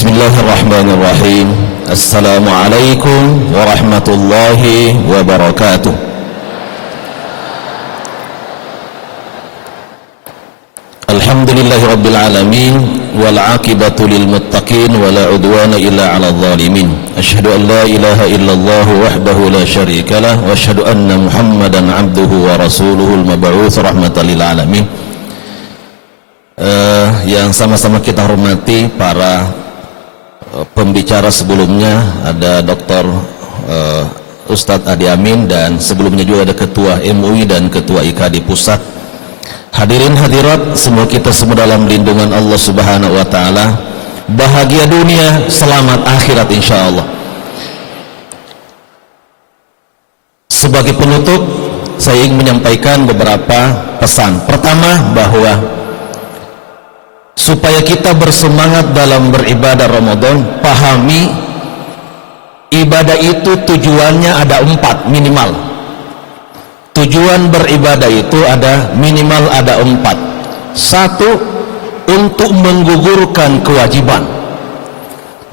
Bismillahirrahmanirrahim. Assalamualaikum warahmatullahi wabarakatuh. Alhamdulillahi rabbil alamin wal aqibatu lil muttaqin wala udwana illa 'alal zalimin. Asyhadu an la ilaha illallah wahdahu la syarika lah wa asyhadu anna Muhammadan 'abduhu wa rasuluhu al mab'uts rahmatan lil alamin. Yang sama-sama kita hormati para pembicara sebelumnya, ada Dr. Ustadz Adi Amin, dan sebelumnya juga ada Ketua MUI dan Ketua IKAD Pusat. Hadirin hadirat, semua kita semua dalam lindungan Allah Subhanahu wa taala. Bahagia dunia, selamat akhirat insyaallah. Sebagai penutup, saya ingin menyampaikan beberapa pesan. Pertama, bahwa supaya kita bersemangat dalam beribadah Ramadan, pahami ibadah itu tujuannya ada 4 minimal. Tujuan beribadah itu ada minimal ada 4. 1, untuk menggugurkan kewajiban.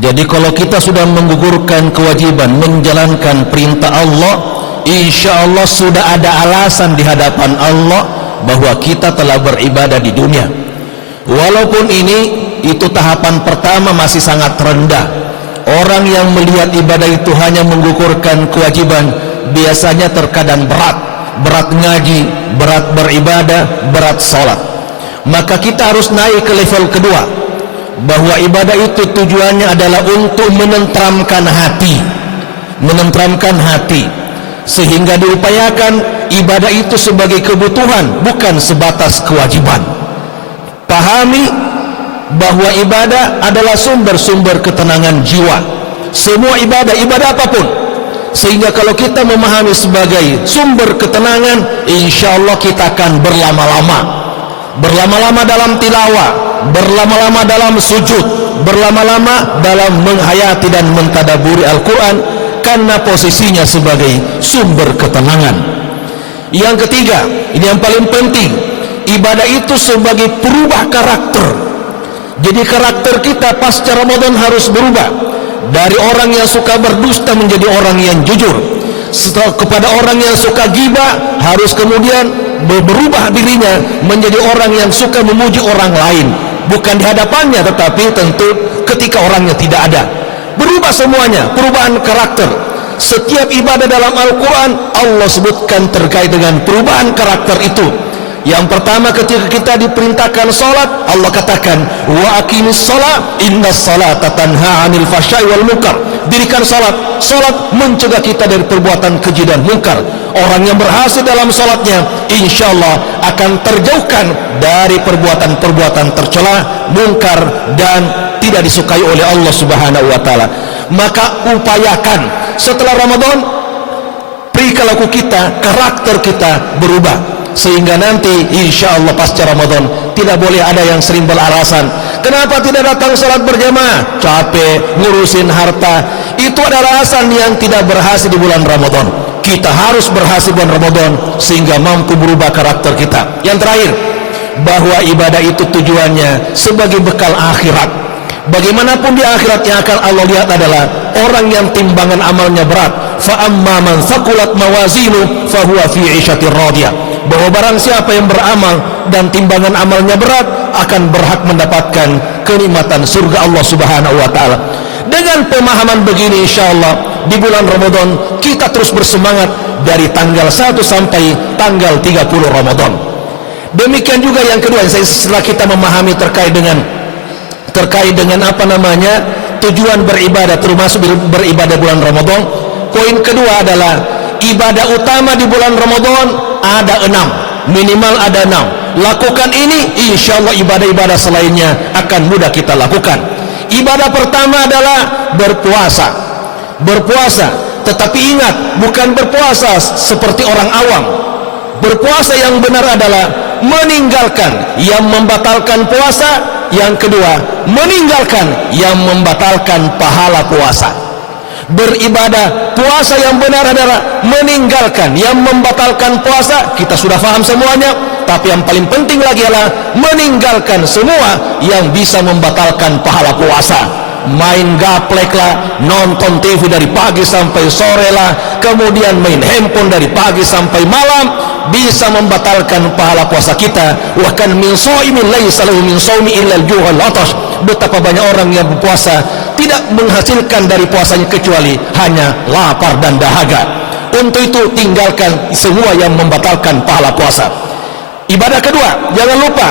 Jadi kalau kita sudah menggugurkan kewajiban, menjalankan perintah Allah, insya Allah sudah ada alasan di hadapan Allah bahwa kita telah beribadah di dunia. Walaupun itu tahapan pertama masih sangat rendah. Orang yang melihat ibadah itu hanya menggugurkan kewajiban, biasanya terkadang berat ngaji, berat beribadah, berat sholat. Maka kita harus naik ke level kedua, bahwa ibadah itu tujuannya adalah untuk menenteramkan hati, sehingga diupayakan ibadah itu sebagai kebutuhan, bukan sebatas kewajiban. Pahami bahwa ibadah adalah sumber-sumber ketenangan jiwa. Semua ibadah apapun. Sehingga kalau kita memahami sebagai sumber ketenangan, insya Allah kita akan berlama-lama dalam tilawah, berlama-lama dalam sujud, berlama-lama dalam menghayati dan mentadaburi Al-Quran, karena posisinya sebagai sumber ketenangan. Yang ketiga, ini yang paling penting, ibadah itu sebagai perubah karakter. Jadi karakter kita pasca Ramadan harus berubah, dari orang yang suka berdusta menjadi orang yang jujur. Kepada orang yang suka ghibah, harus kemudian berubah dirinya menjadi orang yang suka memuji orang lain, bukan di hadapannya tetapi tentu ketika orangnya tidak ada. Berubah semuanya, perubahan karakter. Setiap ibadah dalam Al-Quran Allah sebutkan terkait dengan perubahan karakter itu. Yang pertama, ketika kita diperintahkan salat, Allah katakan wa aqimis shalah innas salata tanha 'anil fahsya'i wal munkar. Dirikan salat mencegah kita dari perbuatan keji dan munkar. Orang yang berhasil dalam salatnya insyaallah akan terjauhkan dari perbuatan-perbuatan tercela, munkar, dan tidak disukai oleh Allah Subhanahu wa taala. Maka upayakan setelah Ramadan perilaku kita, karakter kita berubah, sehingga nanti insya Allah pasca Ramadan tidak boleh ada yang sering beralasan, kenapa tidak datang salat berjamaah, capek, ngurusin harta. Itu adalah alasan yang tidak berhasil di bulan Ramadan. Kita harus berhasil bulan Ramadan sehingga mampu berubah karakter kita. Yang terakhir, bahwa ibadah itu tujuannya sebagai bekal akhirat. Bagaimanapun di akhirat yang akan Allah lihat adalah orang yang timbangan amalnya berat. Fa amma man thaqulat mawazinu fa huwa fi 'ishatir radiyah. Bahwa barang siapa yang beramal dan timbangan amalnya berat akan berhak mendapatkan kenikmatan surga Allah Subhanahu wa taala. Dengan pemahaman begini, insyaallah di bulan Ramadan kita terus bersemangat dari tanggal 1 sampai tanggal 30 Ramadan. Demikian juga yang kedua, setelah kita memahami terkait dengan tujuan beribadah, termasuk beribadah bulan Ramadan. Poin kedua adalah ibadah utama di bulan Ramadan ada 6, minimal ada 6. Lakukan ini, insya Allah ibadah-ibadah selainnya akan mudah kita lakukan. Ibadah pertama adalah berpuasa. Tetapi ingat, bukan berpuasa seperti orang awam. Berpuasa yang benar adalah meninggalkan yang membatalkan puasa. Yang kedua, meninggalkan yang membatalkan pahala puasa. Beribadah puasa yang benar adalah meninggalkan yang membatalkan puasa. Kita sudah paham semuanya. Tapi yang paling penting lagi adalah meninggalkan semua yang bisa membatalkan pahala puasa. main gaplek lah, nonton TV dari pagi sampai sore lah, kemudian main handphone dari pagi sampai malam, bisa membatalkan pahala puasa kita. Wa kan min shaimin laisa lahu min shaumi illa al-ju' wal 'atash. Betapa banyak orang yang berpuasa tidak menghasilkan dari puasanya kecuali hanya lapar dan dahaga. Untuk itu tinggalkan semua yang membatalkan pahala puasa. Ibadah kedua, jangan lupa,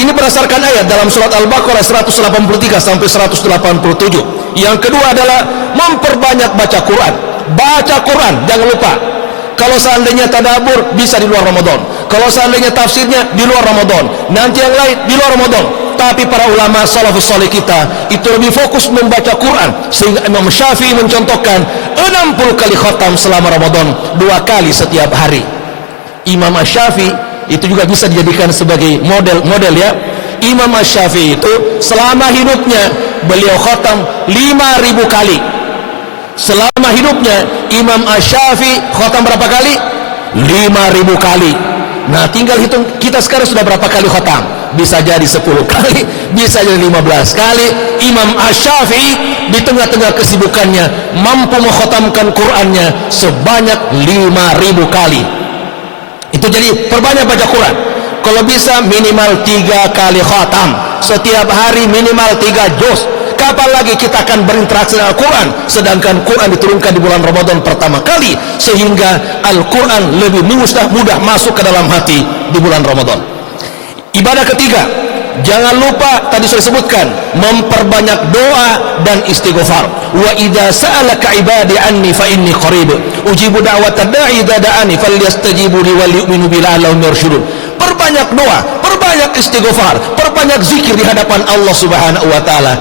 ini berdasarkan ayat dalam surat Al-Baqarah 183 sampai 187. Yang kedua adalah memperbanyak baca Quran. Baca Quran, jangan lupa. Kalau seandainya tadabbur bisa di luar Ramadan, kalau seandainya tafsirnya di luar Ramadan, nanti yang lain di luar Ramadan. Tapi para ulama salafus saleh kita itu lebih fokus membaca Quran, sehingga Imam Syafi'i mencontohkan 60 kali khatam selama Ramadan, 2 kali setiap hari. Imam Syafi'i itu juga bisa dijadikan sebagai model ya. Imam Syafi'i itu selama hidupnya beliau khatam 5.000 kali. Selama hidupnya Imam Syafi'i khatam berapa kali? 5.000 kali. Nah, tinggal hitung kita sekarang sudah berapa kali khatam. Bisa jadi 10 kali, bisa jadi 15 kali. Imam Syafi'i di tengah-tengah kesibukannya mampu mengkhatamkan Qur'annya sebanyak 5.000 kali. Itu jadi perbanyak baca Quran. Kalau bisa minimal 3 kali khatam setiap hari, minimal 3 juz. Kapan lagi kita akan berinteraksi dengan Al-Quran, sedangkan Quran diturunkan di bulan Ramadan pertama kali, sehingga Al-Quran lebih mudah masuk ke dalam hati di bulan Ramadan. Ibadah ketiga, jangan lupa tadi sudah disebutkan, memperbanyak doa dan istighfar. Wa idza sa'alaka ibadi anni fa inni qarib ujibu da'watad da'i idza da'ani falyastajibu li wal yu'minu billahi lahum yarshudun. Perbanyak doa, perbanyak istighfar, perbanyak zikir di hadapan Allah Subhanahu wa taala.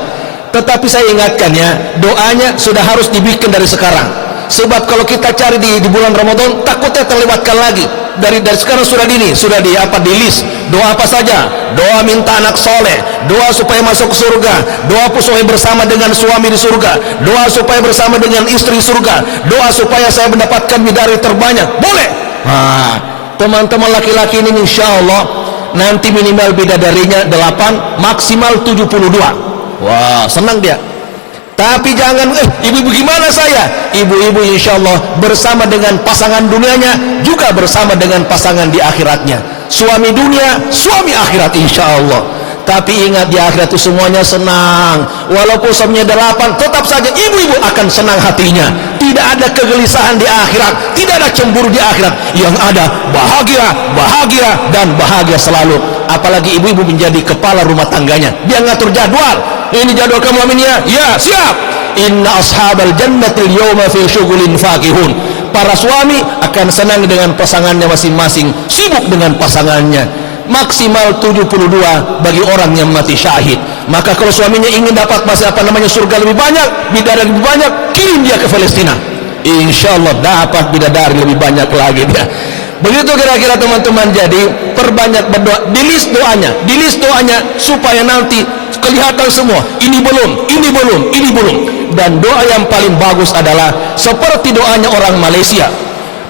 Tetapi saya ingatkan ya, doanya sudah harus dibikin dari sekarang. Sebab kalau kita cari di bulan Ramadan, takutnya terlewatkan lagi. Dari sekarang sudah di list. Doa apa saja? Doa minta anak soleh, doa supaya masuk ke surga, doa supaya bersama dengan suami di surga, doa supaya bersama dengan istri di surga, doa supaya saya mendapatkan bidadari terbanyak. Boleh. Nah, teman-teman laki-laki ini insya Allah nanti minimal bidadarinya 8, maksimal 72. Wah, senang dia. Tapi jangan, ibu-ibu gimana saya? Ibu-ibu insya Allah bersama dengan pasangan dunianya, juga bersama dengan pasangan di akhiratnya. Suami dunia, suami akhirat insya Allah. Tapi ingat, di akhirat itu semuanya senang. Walaupun suaminya 8, tetap saja ibu-ibu akan senang hatinya. Tidak ada kegelisahan di akhirat, tidak ada cemburu di akhirat. Yang ada bahagia dan bahagia selalu. Apalagi ibu-ibu menjadi kepala rumah tangganya, dia ngatur jadwal. Ini jadwal kamu aminnya, ya siap. Inna ashabal jannatil yawma fi syughulin fakihun. Para suami akan senang dengan pasangannya masing-masing, sibuk dengan pasangannya. Maksimal 72 bagi orang yang mati syahid. Maka kalau suaminya ingin dapat surga lebih banyak, bidadari lebih banyak, kirim dia ke Palestina. Insya Allah dapat bidadari lebih banyak lagi dia. Begitu kira-kira teman-teman. Jadi perbanyak berdoa, di list doanya supaya nanti kelihatan semua, ini belum. Dan doa yang paling bagus adalah seperti doanya orang Malaysia.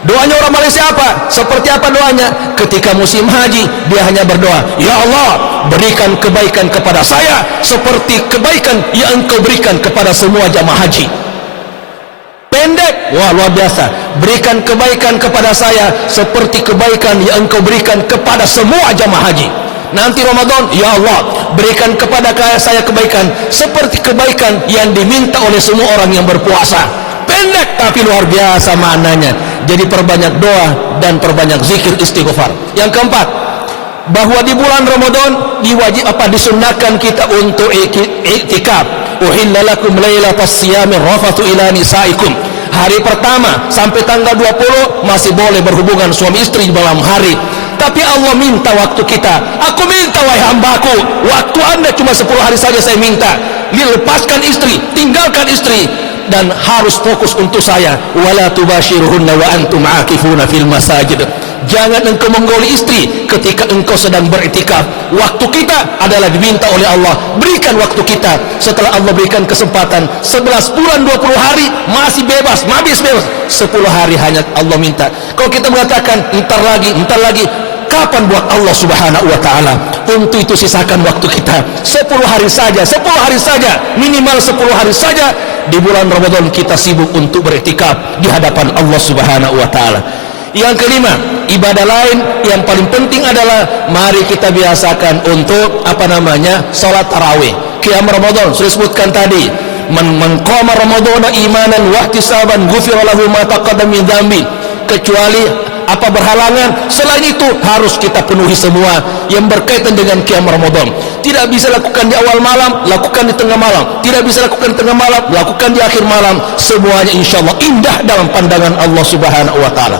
Doanya orang Malaysia apa? Seperti apa doanya? Ketika musim haji, dia hanya berdoa, ya Allah, berikan kebaikan kepada saya seperti kebaikan yang Engkau berikan kepada semua jamaah haji. Pendek, wah luar biasa. Berikan kebaikan kepada saya seperti kebaikan yang Engkau berikan kepada semua jamaah haji. Nanti Ramadan, ya Allah, berikan kepada saya kebaikan seperti kebaikan yang diminta oleh semua orang yang berpuasa. Pendek tapi luar biasa maknanya. Jadi perbanyak doa dan perbanyak zikir istighfar. Yang keempat, bahwa di bulan Ramadan disunnahkan kita untuk i'tikaf. Uhilla lakum lailatas siyami rafathu ila nisaikum. Hari pertama sampai tanggal 20 masih boleh berhubungan suami istri di malam hari. Tapi Allah minta waktu kita. Aku minta wahai hambaku, waktu anda cuma 10 hari saja saya minta. Lepaskan istri, tinggalkan istri, dan harus fokus untuk saya. Wala tubashiruhunna wa antum aakifuna fil masajid. Jangan engkau menggauli istri ketika engkau sedang beriktikaf. Waktu kita adalah diminta oleh Allah. Berikan waktu kita. Setelah Allah berikan kesempatan 11 bulan 20 hari masih bebas, 10 hari hanya Allah minta. Kalau kita mengatakan entar lagi, kapan buat Allah Subhanahu wa Ta'ala. Untuk itu sisakan waktu kita 10 hari saja, 10 hari saja, minimal 10 hari saja di bulan Ramadan kita sibuk untuk beriktikaf di hadapan Allah Subhanahu wa Ta'ala. Yang kelima, ibadah lain yang paling penting adalah mari kita biasakan untuk salat tarawih, qiyam Ramadan. Sudah sebutkan tadi, man qama ramadhana imanan wa ihtisaban ghufira lahu ma taqaddama min dzambi. Kecuali berhalangan, selain itu harus kita penuhi semua yang berkaitan dengan qiyam Ramadan. Tidak bisa lakukan di awal malam, lakukan di tengah malam. Tidak bisa lakukan di tengah malam, lakukan di akhir malam. Semuanya insyaallah indah dalam pandangan Allah Subhanahu wa Ta'ala.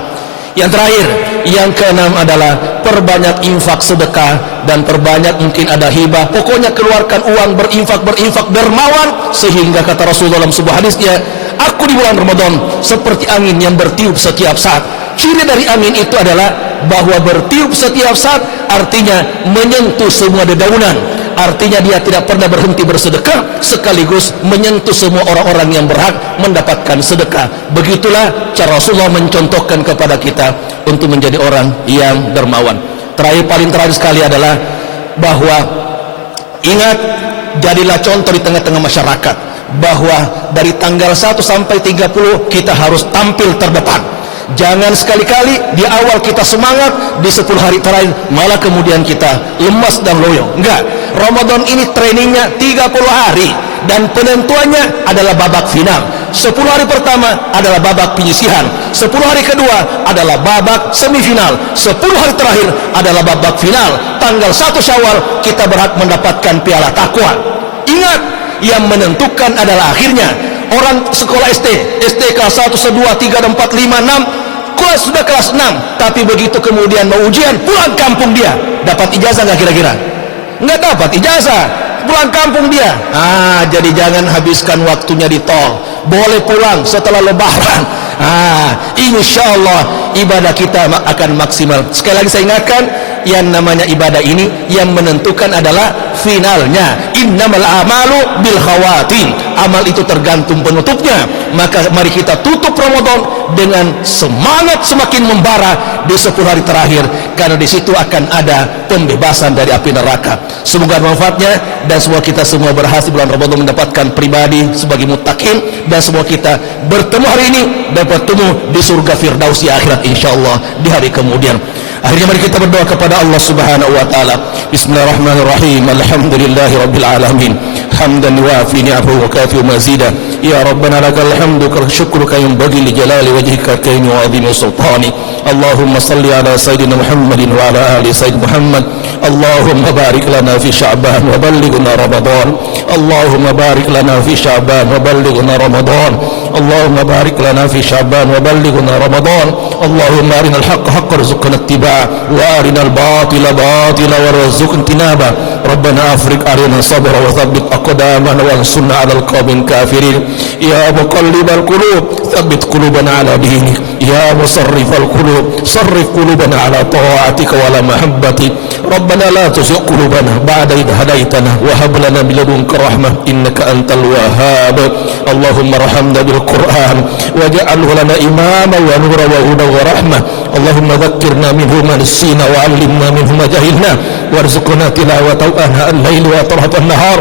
Yang terakhir, yang keenam adalah perbanyak infak sedekah dan perbanyak mungkin ada hibah. Pokoknya keluarkan uang, berinfak dermawan, sehingga kata Rasulullah dalam sebuah hadisnya, aku di bulan Ramadan seperti angin yang bertiup setiap saat. Ciri dari angin itu adalah bahwa bertiup setiap saat, artinya menyentuh semua dedaunan, artinya dia tidak pernah berhenti bersedekah, sekaligus menyentuh semua orang-orang yang berhak mendapatkan sedekah. Begitulah cara Rasulullah mencontohkan kepada kita untuk menjadi orang yang dermawan. Paling terakhir sekali adalah bahwa ingat, jadilah contoh di tengah-tengah masyarakat, bahwa dari tanggal 1 sampai 30 kita harus tampil terdepan. Jangan sekali-kali di awal kita semangat, di 10 hari terakhir malah kemudian kita lemas dan loyo. Enggak, Ramadan ini trainingnya 30 hari dan penentuannya adalah babak final. 10 hari pertama adalah babak penyisihan, 10 hari kedua adalah babak semifinal, 10 hari terakhir adalah babak final. Tanggal 1 Syawal kita berhak mendapatkan piala takwa. Ingat, yang menentukan adalah akhirnya. Orang sekolah SD kelas 1, 2, 3, 4, 5, 6, sudah kelas 6, tapi begitu kemudian mau ujian, pulang kampung dia dapat ijazah nggak kira-kira? Nggak dapat ijazah, pulang kampung dia. Jadi jangan habiskan waktunya di tol, boleh pulang setelah lebaran. Insyaallah ibadah kita akan maksimal. Sekali lagi saya ingatkan, yang namanya ibadah ini yang menentukan adalah finalnya. Innamal a'malu bil khawatim. Amal itu tergantung penutupnya. Maka mari kita tutup Ramadan dengan semangat semakin membara di 10 hari terakhir, karena di situ akan ada pembebasan dari api neraka. Semoga manfaatnya dan semoga kita semua berhasil bulan Ramadan mendapatkan pribadi sebagai muttaqin, dan semoga kita bertemu hari ini dan bertemu di surga Firdaus di akhirat insyaallah di hari kemudian. Akhirnya mari kita berdoa kepada Allah Subhanahu wa Ta'ala. Bismillahirrahmanirrahim. Alhamdulillahi rabbil alamin. Hamdan yuafi ni'amahu wa kafi mazida. Ya Rabbana lakal hamdu kal syukruka yanbaghi li jalali wajhika kaini wa 'azimi sultani. Allahumma salli ala sayyidina Muhammadin wa ala ali sayyid Muhammad. Allahumma barik lana fi Sya'ban wa ballighna Ramadan. Allahumma barik lana fi Sya'ban wa ballighna Ramadan. Allahumma barik lana fi Sya'ban wa ballighna Ramadan. Allahumma arinal haqqa haqqan warzuqna ittiba'a wa arinal batila batila warzuqna tinaba. Rabbana afriq arina sabra wa thabbit aqdamana wansurna 'alal qawmil kafirin. Ya muqallibal qulub thabbit qulubana 'ala dinik. Ya musarrifal qulub sarrif qulubana 'ala ta'atika wa 'ala mahabbatik. Rabbana la tuzigh qulubana ba'da idh hadaytana wa hab lana min ladunka rahmah innaka antal wahhab. Allahumma arhamna bil Qur'an waj'alhu lana imama wa nura wa huda wa rahmah. Allahumma dhakkirna minhu ma nasina wa 'allimna minhu ma jahilna warzuqna tilawatahu ana al-laili wa atrafan nahar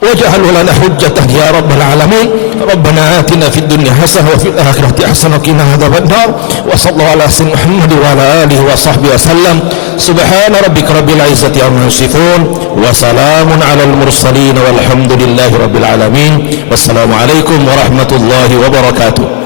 waj'alhu lana hujjatan ya rabbal alamin. Rabbana atina fid dunya hasanah wa fil akhirati hasanah wa qina adzaban nar. Wa sallallahu ala sayyidina Muhammad wa ala alihi wa sahbihi wasallam. Subhana rabbika rabbil izzati amma yasifun wa salamun alal mursalin walhamdulillahi rabbil alamin. Wassalamu alaikum warahmatullahi wabarakatuh.